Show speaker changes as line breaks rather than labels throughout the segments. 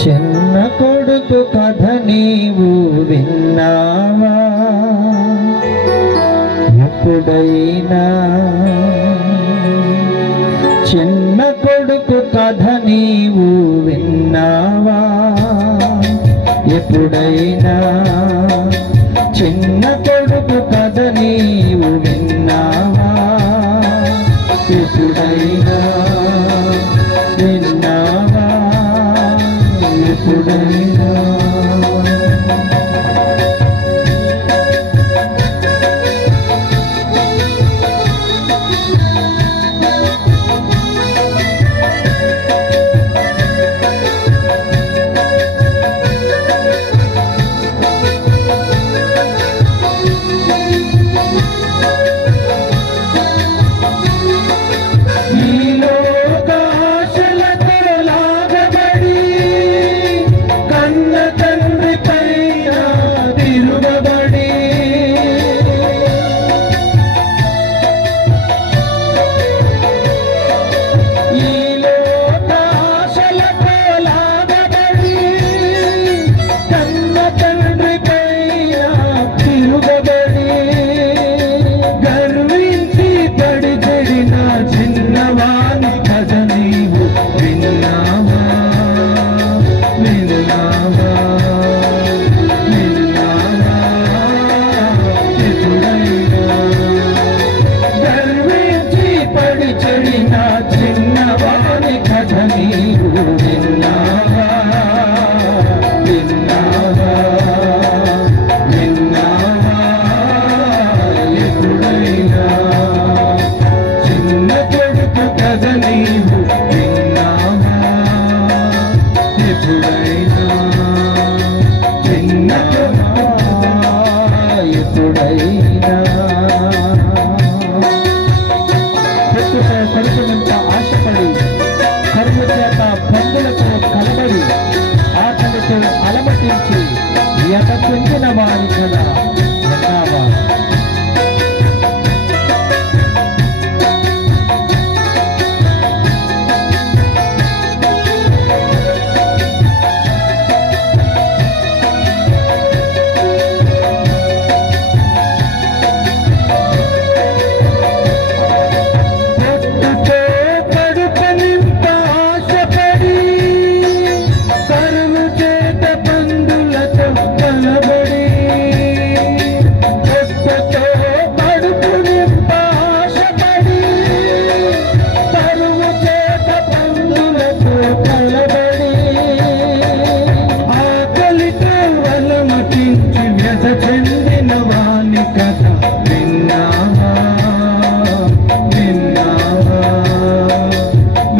చిన్న కొడుకు కథ నీవు విన్నావా? ఎప్పుడైనా చిన్న కొడుకు కథ నీవు విన్నావా? ఎప్పుడైనా చిన్న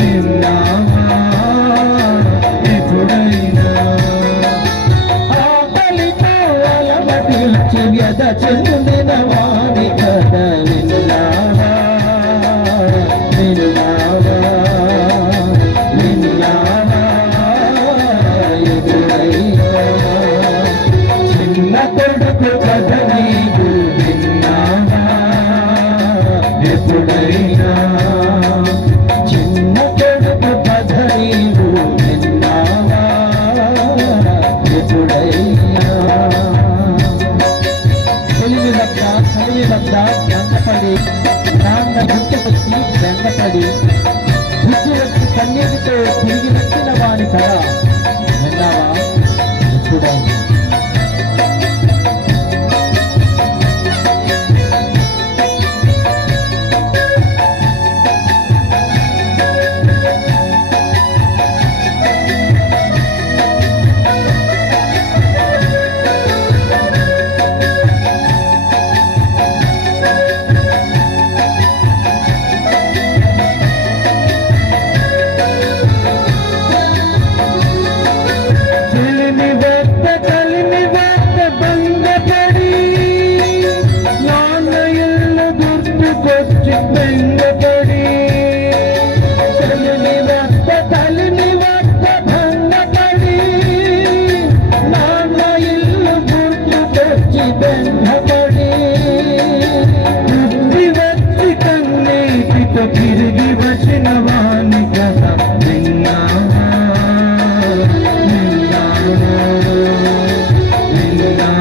Linda. వెంకటడి బుద్ధి వచ్చి కన్యటితో తిరిగి వచ్చిన వాడి కళ విన్నావా ఎప్పుడైనా తిరిగి వచ్చిన వాణి కదా నిన్నా నిన్నా నిన్నా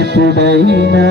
ఎప్పుడైనా